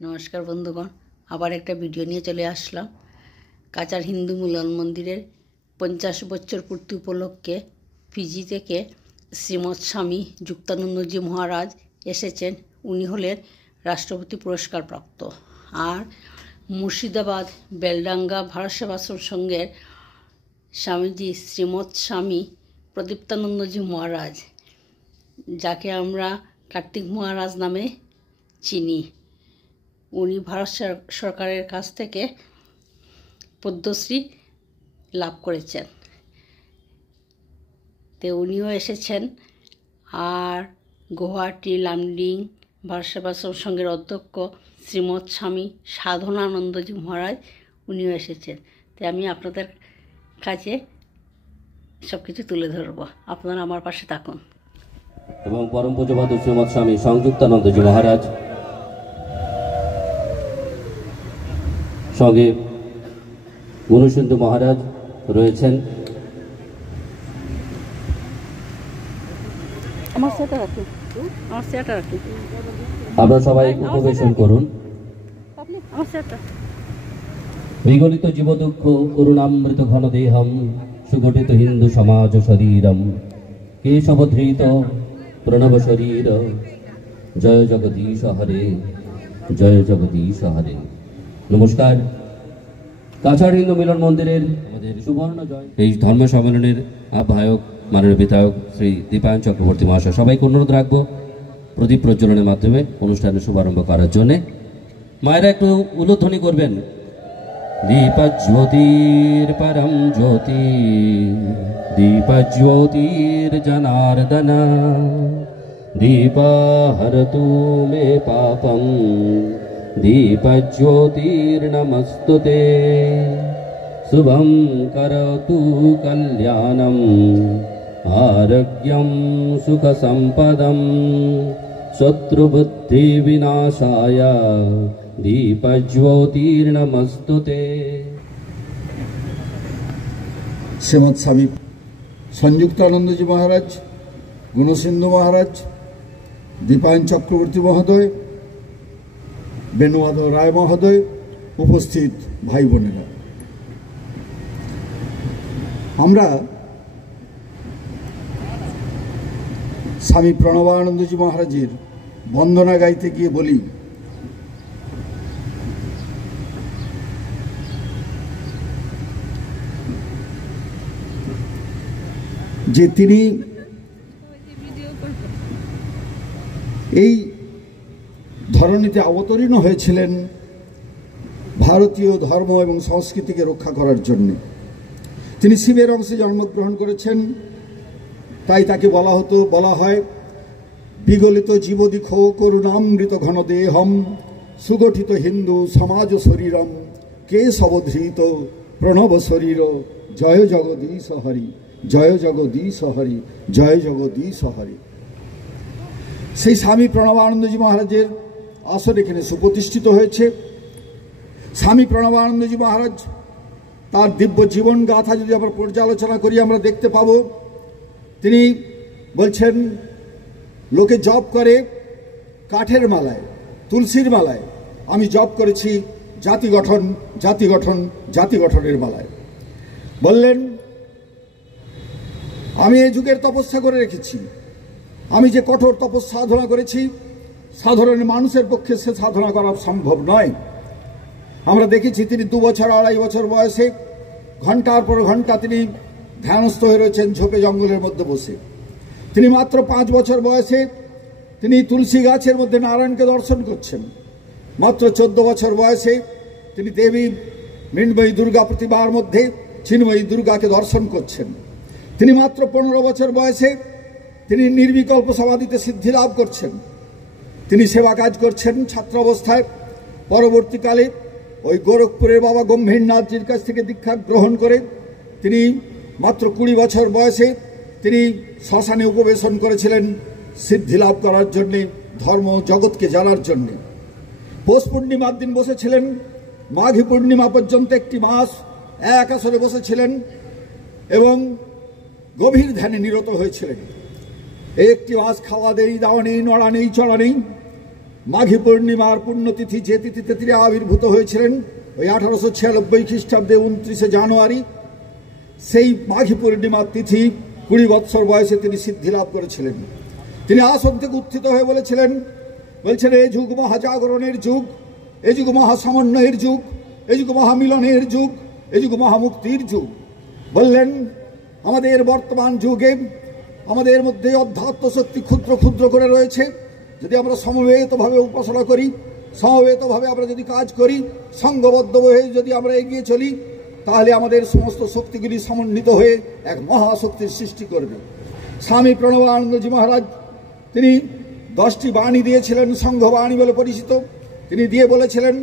নমস্কার বন্ধুগণ, আবার একটা ভিডিও নিয়ে চলে আসলাম। কাচার হিন্দু মিলন মন্দিরের 50 বছর পূর্তি উপলক্ষে ফিজি থেকে শ্রীমৎ স্বামী যুক্তানন্দজি মহারাজ এসেছেন। উনি হলেন রাষ্ট্রপতি পুরস্কার প্রাপ্ত। আর মুর্শিদাবাদ বেলডাঙ্গা ভারত সেবাশ্রম সংঘের স্বামীজি শ্রীমৎ স্বামী প্রদীপ্তানন্দজি মহারাজ, যাকে আমরা কার্তিক মহারাজ নামে চিনি, উনি ভারত সরকারের কাছ থেকে পদ্মশ্রী লাভ করেছেন। তো উনিও এসেছেন। আর গুয়াহাটি লামডিং ভারত সেবাশ্রম সংঘের অধ্যক্ষ শ্রীমৎ স্বামী সাধনানন্দজি মহারাজ, উনিও এসেছেন। তো আমি আপনাদের কাছে সব কিছু তুলে ধরবো, আপনারা আমার পাশে থাকুন। এবং পরম পূজ্যপাদ শ্রীমৎ স্বামী সংযুক্তানন্দজি মহারাজ, সঙ্গে গুণসিন্ধু মহারাজ রয়েছেন। আপনারা সবাই উপবেশন করুন। বিগলিত জীব দুঃখ করুণামৃত ঘন দেহম সুগঠিত হিন্দু সমাজ শরীরম কেশবধৃত প্রণব শরীর জয় জগদীশ হরে, জয় জগদীশ হরে। নমস্কার। কাছাড় হিন্দু মিলন মন্দিরের আমাদের সুবর্ণ জয় এই ধর্ম সম্মেলনের আহ্বায়ক মাননীয় বিধায়ক শ্রী দীপায়ন চক্রবর্তী মহাশয়, সবাইকে অনুরোধ রাখবো প্রদীপ প্রজ্বলনের মাধ্যমে অনুষ্ঠানের শুভারম্ভ করার জন্যে। মায়েরা একটু উলুধ্বনি করবেন। দীপজ্যোতির পরম জ্যোতি, দীপজ্যোতির জনার্দন, দীপহরতু মে পাপম, দীপজ্যোতির্নমস্তুতে, শুভং করতু কল্যাণম, আরোগ্যম সুখ সম্পদম, শত্রুবুদ্ধি বিনাশায়, দীপজ্যোতির্নমস্তুতে। শ্রীমৎ স্বামী সংযুক্তানন্দজি মহারাজ, গুণসিন্ধু মহারাজ, দীপায়ন চক্রবর্তী মহোদয়, বেণুমাধব রায় মহোদয়, উপস্থিত ভাই বোনেরা, আমরা স্বামী প্রণবানন্দজি মহারাজের বন্দনা গাইতে গিয়ে বলি, যে তিনি এই ধরনীতে অবতীর্ণ হয়েছিলেন ভারতীয় ধর্ম এবং সংস্কৃতিকে রক্ষা করার জন্য। তিনি শিবের অংশে জন্মগ্রহণ করেছেন, তাই তাকে বলা হয় বিগলিত জীবদিখ করুণামৃত ঘন দেহম সুগঠিত হিন্দু সমাজ শরীরম কেশবধৃত প্রণব শরীর জয় জগদীশ হরি, জয় জগদীশ হরি, জয় জগদীশ হরি। সেই স্বামী প্রণবানন্দজি মহারাজের আসর এখানে সুপ্রতিষ্ঠিত হয়েছে। স্বামী প্রণবানন্দজি মহারাজ তার দিব্য জীবন গাথা যদি আমরা পর্যালোচনা করি, আমরা দেখতে পাব তিনি বলছেন, লোকে জপ করে কাঠের মালায়, তুলসীর মালায়, আমি জপ করেছি জাতি গঠন, জাতি গঠন, জাতি গঠনের মালায়। বললেন, আমি এই যুগের তপস্যা করে রেখেছি, আমি যে কঠোর তপস্যা সাধনা করেছি, সাধারণ মানুষের পক্ষে সে সাধনা করা সম্ভব নয়। আমরা দেখেছি তিনি 2 বছর 2.5 বছর বয়সে ঘন্টার পর ঘন্টা তিনি ধ্যানস্থ হয়ে রয়েছেন ঝোপে জঙ্গলের মধ্যে বসে। তিনি মাত্র 5 বছর বয়সে তিনি তুলসী গাছের মধ্যে নারায়ণকে দর্শন করছেন। মাত্র 14 বছর বয়সে তিনি দেবী মৃন্ময়ী দুর্গা প্রতিমার মধ্যে চিন্ময়ী দুর্গাকে দর্শন করছেন। তিনি মাত্র 15 বছর বয়সে তিনি নির্বিকল্প সমাধিতে সিদ্ধি লাভ করছেন। তিনি সেবা কাজ করছেন ছাত্র অবস্থায়। পরবর্তীকালে ওই গোরখপুরের বাবা গম্ভীরনাথজির কাছ থেকে দীক্ষা গ্রহণ করে তিনি মাত্র 20 বছর বয়সে তিনি শ্মশানে উপবেশন করেছিলেন সিদ্ধি লাভ করার জন্যে, ধর্ম জগৎকে জানার জন্যে। পৌষ পূর্ণিমার দিন বসেছিলেন, মাঘী পূর্ণিমা পর্যন্ত একটি মাস এক আসরে বসেছিলেন এবং গভীর ধ্যানে নিরত হয়েছিলেন। একটি মাস খাওয়া নেই, দাওয়া নেই, নড়া নেই, চড়া নেই। মাঘী পূর্ণিমার পুণ্যতিথি, যে তিথিতে তিনি আবির্ভূত হয়েছিলেন ওই 1896 খ্রিস্টাব্দে 29 জানুয়ারি, সেই মাঘী পূর্ণিমার তিথি 20 বৎসর বয়সে তিনি সিদ্ধি লাভ করেছিলেন। তিনি আসন থেকে উত্থিত হয়ে বলছেন এই যুগ মহাজাগরণের যুগ, এই যুগ মহাসমন্বয়ের যুগ, এই যুগ মহামিলনের যুগ, এই যুগ মহামুক্তির যুগ। বললেন আমাদের বর্তমান যুগে আমাদের মধ্যে অধ্যাত্ম শক্তি ক্ষুদ্র ক্ষুদ্র করে রয়েছে। যদি আমরা সমবেতভাবে উপাসনা করি, সমবেতভাবে আমরা যদি কাজ করি, সংঘবদ্ধ হয়ে যদি আমরা এগিয়ে চলি, তাহলে আমাদের সমস্ত শক্তিগুলি সমন্বিত হয়ে এক মহাশক্তির সৃষ্টি করবে। স্বামী প্রণবানন্দজি মহারাজ তিনি 10টি বাণী দিয়েছিলেন, সংঘ বাণী বলে পরিচিত। তিনি দিয়ে বলেছিলেন,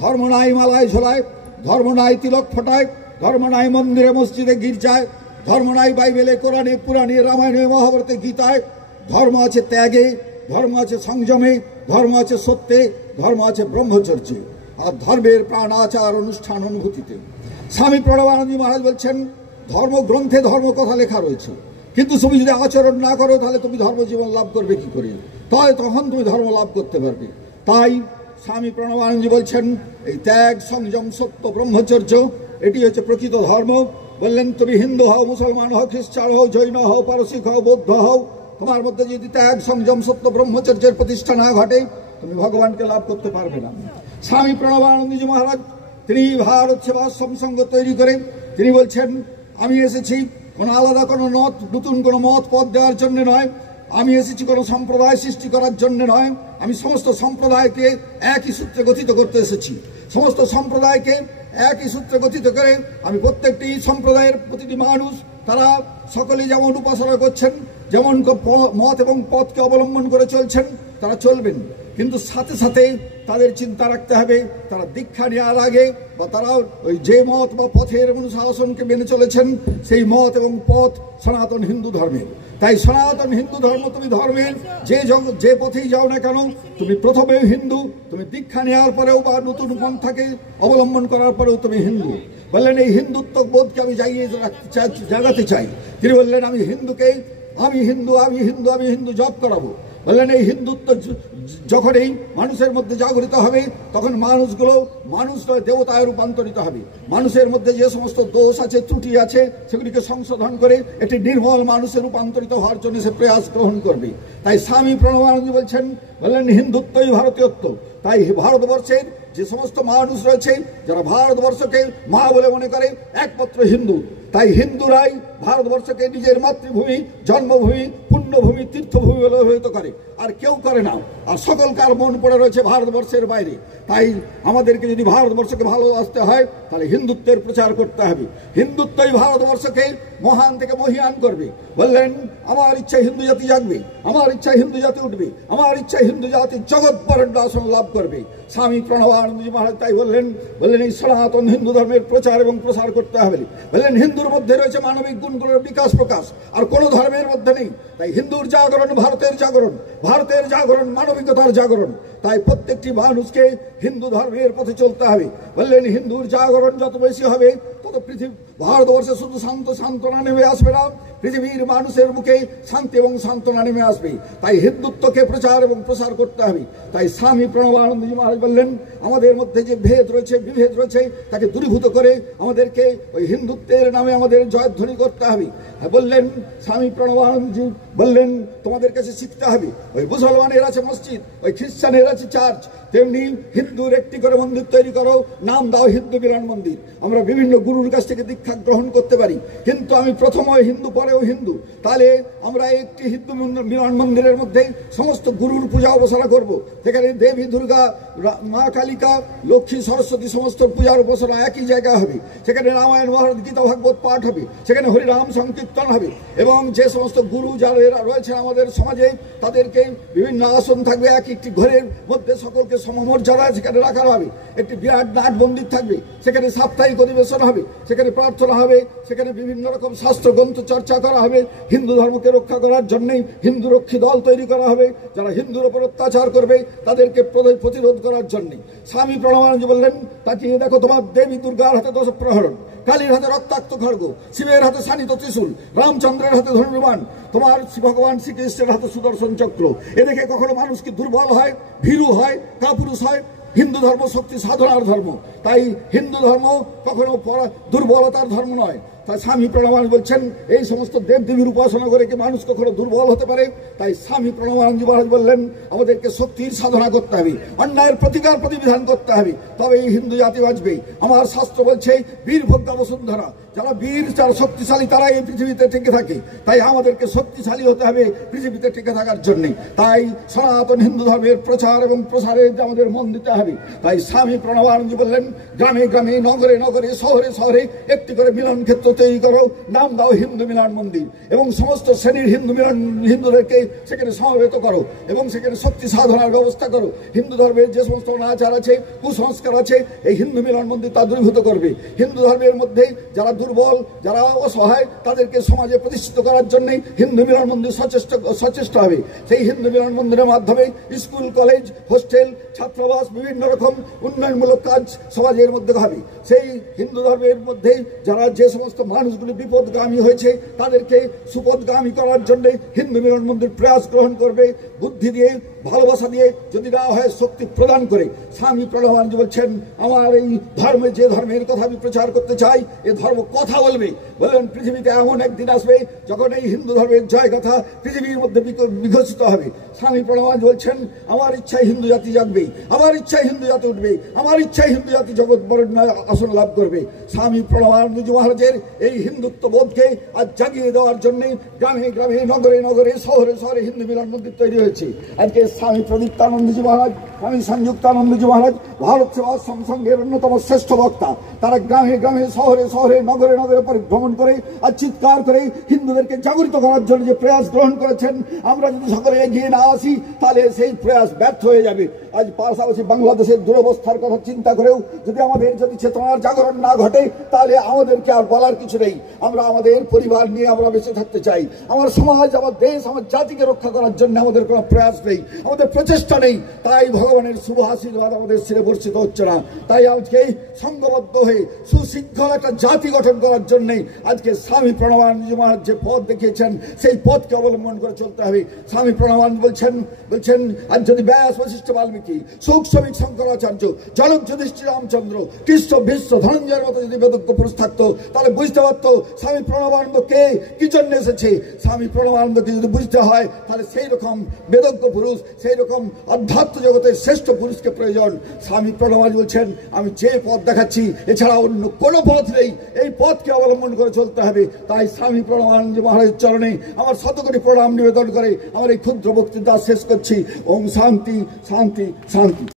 ধর্ম নাই মালায় ঝোলায়, ধর্ম নাই তিলক ফোটায়, ধর্ম নাই মন্দিরে মসজিদে গির্জায়, ধর্ম নাই বাইবেলে কোরআনে পুরাণে রামায়ণে মহাভারতে গীতায়। ধর্ম আছে ত্যাগে, ধর্ম আছে সংযমে, ধর্ম আছে সত্যে, ধর্ম আছে ব্রহ্মচর্যে, আর ধর্মের প্রাণ আচার অনুষ্ঠান অনুভূতিতে। স্বামী প্রণবানন্দজি মহারাজ বলছেন, ধর্মগ্রন্থে ধর্ম কথা লেখা রয়েছে, কিন্তু তুমি যদি আচরণ না করো তাহলে তুমি ধর্মজীবন লাভ করবে কি করে? তখন তুমি ধর্ম লাভ করতে পারবে। তাই স্বামী প্রণবানন্দজি বলছেন, এই ত্যাগ, সংযম, সত্য, ব্রহ্মচর্য এটি হচ্ছে প্রকৃত ধর্ম। বললেন তুমি হিন্দু হও, মুসলমান হও, খ্রিস্টান হও, জৈন হও, পারসিক হও, বৌদ্ধ হও, তোমার মধ্যে যদি ত্যাগ, সংযম, সত্য, ব্রহ্মচর্যের প্রতিষ্ঠা না ঘটে, তুমি ভগবানকে লাভ করতে পারবে না। স্বামী প্রণবানন্দজি মহারাজ তিনি ভারত সেবাশ্রম সংঘ তৈরি করে তিনি বলছেন, আমি এসেছি কোনো আলাদা কোনো নতুন কোনো মত পথ দেওয়ার জন্য নয়, আমি এসেছি কোনো সম্প্রদায় সৃষ্টি করার জন্য নয়, আমি সমস্ত সম্প্রদায়কে একই সূত্রে গঠিত করতে এসেছি। সমস্ত সম্প্রদায়কে একই সূত্রে গঠিত করে আমি প্রত্যেকটি সম্প্রদায়ের প্রতিটি মানুষ তারা সকলে যেমন উপাসনা করছেন, যেমন মত এবং পথকে অবলম্বন করে চলছেন, তারা চলবেন। কিন্তু সাথে সাথে তাদের চিন্তা রাখতে হবে তারা দীক্ষা নেওয়ার আগে বা তারা ওই যে মত বা পথের অনুশাসনকে মেনে চলেছেন, সেই মত এবং পথ সনাতন হিন্দু ধর্মের। তাই সনাতন হিন্দু ধর্ম, তুমি ধর্মের যে পথেই যাও না কেন, তুমি প্রথমে হিন্দু, তুমি দীক্ষা নেওয়ার পরেও বা নতুন পন্থাকে অবলম্বন করার পরেও তুমি হিন্দু। বললেন এই হিন্দুত্ব বোধকে আমি জাগাতে চাই। তিনি বললেন আমি হিন্দুকে আমি হিন্দু আমি হিন্দু আমি হিন্দু জপ করাবো। বললেন এই হিন্দুত্ব যখন এই মানুষের মধ্যে জাগরিত হবে, তখন মানুষ নয় দেবতায় রূপান্তরিত হবে। মানুষের মধ্যে যে সমস্ত দোষ আছে, ত্রুটি আছে, সেগুলিকে সংশোধন করে একটি নির্মল মানুষে রূপান্তরিত হওয়ার জন্য সে প্রয়াস গ্রহণ করবে। তাই স্বামী প্রণবানন্দজি বললেন হিন্দুত্বই ভারতীয়ত্ব। তাই ভারতবর্ষের যে সমস্ত মানুষ রয়েছে যারা ভারতবর্ষকে মা বলে মনে করে, একমাত্র হিন্দু। তাই হিন্দুরাই ভারতবর্ষকে নিজের মাতৃভূমি, জন্মভূমি, পুণ্যভূমি, তীর্থভূমি বলে অভিহিত করে, আর কেউ করে না। আর সকলকার মন পড়ে রয়েছে ভারতবর্ষের বাইরে। তাই আমাদেরকে যদি ভারতবর্ষকে ভালোবাসতে হয় তাহলে হিন্দুত্বের প্রচার করতে হবে। হিন্দুত্বই ভারতবর্ষকে মহান থেকে মহিয়ান করবে। বললেন আমার ইচ্ছা হিন্দু জাতি জাগবে, আমার ইচ্ছা হিন্দু জাতি উঠবে, আমার ইচ্ছা হিন্দু জাতি জগৎ বরেণ্য আসন লাভ করবে। স্বামী প্রণবানন্দজি মহারাজ তাই বললেন এই সনাতন হিন্দু ধর্মের প্রচার এবং প্রসার করতে হবে। বললেন হিন্দুর মধ্যে রয়েছে মানবিক গুণগুলোর বিকাশ প্রকাশ, আর কোনো ধর্মের মধ্যে নেই। তাই হিন্দুর জাগরণ ভারতের জাগরণ, ভারতের জাগরণ মানবিকতার জাগরণ। তাই প্রত্যেকটি মানুষকে হিন্দু ধর্মের পথে চলতে হবে। বললেন হিন্দুর জাগরণ যত বেশি হবে, তত ভারতবর্ষে শুধু সান্ত্বনা নেমে আসবে না, পৃথিবীর মানুষের মুখে শান্তি এবং সান্ত্বনা নেমে আসবে। তাই হিন্দুত্বকে প্রচার এবং প্রসার করতে হবে। তাই স্বামী প্রণবানন্দজি মহারাজ বললেন আমাদের মধ্যে যে ভেদ রয়েছে, বিভেদ রয়েছে, তাকে দূরীভূত করে আমাদেরকে ওই হিন্দুত্বের নামে আমাদের জয়ধ্বনি করতে হবে। বললেন স্বামী প্রণবানন্দজি বললেন তোমাদের কাছে শিখতে হবে। ওই মুসলমানের আছে মসজিদ, ওই খ্রিস্টানের আছে চার্চ, তেমনি হিন্দুর একটি করে মন্দির তৈরি করো, নাম দাও হিন্দু মিলন মন্দির। আমরা বিভিন্ন গুরুর কাছ থেকে দীক্ষা গ্রহণ করতে পারি, কিন্তু আমি প্রথমে হিন্দু পরেও হিন্দু। তাহলে আমরা একটি হিন্দু মিলন মন্দিরের মধ্যে সমস্ত গুরুর পূজা উপাসনা করব। সেখানে দেবী দুর্গা, মা কালিকা, লক্ষ্মী, সরস্বতী সমস্ত পূজার উপাসনা একই জায়গায় হবে। সেখানে রামায়ণ, মহাভারত, গীতা, ভাগবত পাঠ হবে, সেখানে হরিনাম সংকীর্তন হবে, এবং যে সমস্ত গুরু যারা রয়েছে আমাদের সমাজে তাদেরকে বিভিন্ন আসন থাকবে। একটি ঘরের মধ্যে সকলকে সমমর্যাদা সেখানে রাখা হবে। একটি বিরাট নাট মন্দির থাকবে, সেখানে সাপ্তাহিক অধিবেশন হবে, সেখানে প্রার্থনা হবে, সেখানে বিভিন্ন রকম শাস্ত্র গ্রন্থ চর্চা করা হবে। হিন্দু ধর্মকে রক্ষা করার জন্যই হিন্দু রক্ষী দল তৈরি করা হবে, যারা হিন্দুর উপর অত্যাচার করবে তাদেরকে প্রতিরোধ করার জন্য। স্বামী প্রণবানন্দজি বললেন তাকিয়ে দেখো তোমার দেবী দুর্গার হাতে 10 প্রহরণ, কালীর হাতে রক্তাক্ত খড়গ, শিবের হাতে শানিত ত্রিশূল, রামচন্দ্রের হাতে ধনুর্বাণ, তোমার ভগবান শ্রীকৃষ্ণের হাতে সুদর্শন চক্র। এ দেখে কখনো মানুষ কি দুর্বল হয়, ভীরু হয়, কাপুরুষ হয়? হিন্দু ধর্ম শক্তি সাধনার ধর্ম, তাই হিন্দু ধর্ম কখনো দুর্বলতার ধর্ম নয়। তাই স্বামী প্রণবানন্দ বলছেন এই সমস্ত দেবদেবীর উপাসনা করে কি মানুষ কখনো দুর্বল হতে পারে? তাই স্বামী প্রণবানন্দ মহারাজ বললেন আমাদেরকে শক্তির সাধনা করতে হবে, অন্যায়ের প্রতিকার প্রতিবিধান করতে হবে, তবে এই হিন্দু জাতি বাঁচবে। আমার শাস্ত্র বলছে বীর ভোগ্যা বসুন্ধরা, যারা বীর, যারা শক্তিশালী, তারা এই পৃথিবীতে টিকে থাকে। তাই আমাদেরকে শক্তিশালী হতে হবে পৃথিবীতে টিকে থাকার জন্যে। তাই সনাতন হিন্দু ধর্মের প্রচার এবং প্রসারে আমাদের মন দিতে হবে। তাই স্বামী প্রণবানন্দ বললেন গ্রামে গ্রামে, নগরে নগরে, শহরে শহরে একটি করে মিলন ক্ষেত্র তৈরি করো, নাম দাও হিন্দু মিলন মন্দির, এবং সমস্ত শ্রেণীর হিন্দুদেরকে সেখানে সমবেত করো এবং সেখানে শক্তি সাধনার ব্যবস্থা করো। হিন্দু ধর্মের যে সমস্ত অনাচার আছে, কুসংস্কার আছে, এই হিন্দু মিলন মন্দির তা দূরীভূত করবে। হিন্দু ধর্মের মধ্যে যারা দুর্বল, যারা অসহায়, তাদেরকে সমাজে প্রতিষ্ঠিত করার জন্য হিন্দু মিলন মন্দির সচেষ্ট হবে। সেই হিন্দু মিলন মন্দিরের মাধ্যমে স্কুল, কলেজ, হোস্টেল, ছাত্রাবাস, বিভিন্ন রকম উন্নয়নমূলক কাজ সমাজের মধ্যে হবে। সেই হিন্দু ধর্মের মধ্যে যারা যে সমস্ত মানুষগুলি বিপদগামী হয়েছে তাদেরকে সুপদগামী করার জন্য হিন্দু মিলন মন্দির প্রয়াস গ্রহণ করবে। বুদ্ধি দিয়ে, ভালোবাসা দিয়ে, যদি না হয় শক্তি প্রদান করে। স্বামী প্রণবানন্দ বলছেন আমার এই ধর্মে, যে ধর্মের কথা আমি প্রচার করতে চাই, এ ধর্ম কথা বলবে। বললেন পৃথিবীতে এমন একদিন আসবে যখন এই হিন্দু ধর্মের জয় কথা পৃথিবীর মধ্যে বিকশিত হবে। স্বামী প্রণবানন্দ বলছেন আমার ইচ্ছায় হিন্দু জাতি জাগবে, আমার ইচ্ছায় হিন্দু জাতি উঠবে, আমার ইচ্ছায় হিন্দু জাতি জগৎ বরেণ্য আসন লাভ করবে। স্বামী প্রণবানন্দ মহারাজের এই হিন্দুত্ব বোধকে আজ জাগিয়ে দেওয়ার জন্য গ্রামে গ্রামে, নগরে নগরে, শহরে শহরে হিন্দু মিলন মন্দির তৈরি হয়েছে। আজকে স্বামী প্রদীপ্তানন্দজি মহারাজ, স্বামী সংযুক্তানন্দজি মহারাজ ভারত সেবা সংঘের অন্যতম শ্রেষ্ঠ বক্তা। তারা গ্রামে গ্রামে, শহরে শহরে, নগরে নগরে পরিভ্রমণ করে আর চিৎকার করে হিন্দুদেরকে জাগরিত করার জন্য যে প্রয়াস গ্রহণ করেছেন, আমরা যদি সকলে এগিয়ে না আসি তাহলে সেই প্রয়াস ব্যর্থ হয়ে যাবে। আজ পাশাপাশি বাংলাদেশের দুরবস্থার কথা চিন্তা করেও যদি আমাদের চেতনার জাগরণ না ঘটে তাহলে আমাদেরকে আর বলার কিছু নেই। আমরা আমাদের পরিবার নিয়ে আমরা বেঁচে থাকতে চাই। আমার সমাজ, আমার দেশ, আমার জাতিকে রক্ষা করার জন্য আমাদের কোনো প্রয়াস নেই, আমাদের প্রচেষ্টা নেই। তাই ভগবানের শুভ আশীর্বাদ আমাদের শিরে বর্ষিত হচ্ছে না। তাই আজকে সংঘবদ্ধ হয়ে সুশৃঙ্খল একটা জাতি গঠন করার জন্য আজকে স্বামী প্রণবানন্দ মহারাজ যে পথ দেখিয়েছেন সেই পথকে অবলম্বন করে চলতে হবে। স্বামী প্রণবানন্দ বলছেন আজ যদি ব্যাস, বশিষ্ঠ, বাল্মীকি, সুখ, শ্রমিক, শঙ্করাচার্য, জনক, যুধিষ্ঠির, রামচন্দ্র, কৃষ্ণ, ভীষ্ম, ধনঞ্জয়ের মতো যদি বেদজ্ঞ পুরুষ থাকতো তাহলে বুঝতে পারতো স্বামী প্রণবানন্দ কে, কি জন্য এসেছে। স্বামী প্রণবানন্দকে যদি বুঝতে হয় তাহলে সেই রকম বেদজ্ঞ পুরুষ, সেই রকম আধ্যাত্ম জগতের শ্রেষ্ঠ পুরুষকে প্রয়োজন। স্বামী প্রণবানন্দ বলছেন আমি যে পথ দেখাচ্ছি এছাড়া অন্য কোনো পথ নেই, এই পথকে অবলম্বন করে চলতে হবে। তাই স্বামী প্রণবানন্দ মহারাজের চরণে আমার শতকোটি প্রণাম নিবেদন করে আমার এই ক্ষুদ্র বক্তৃতা শেষ করছি। ওম শান্তি, শান্তি, শান্তি।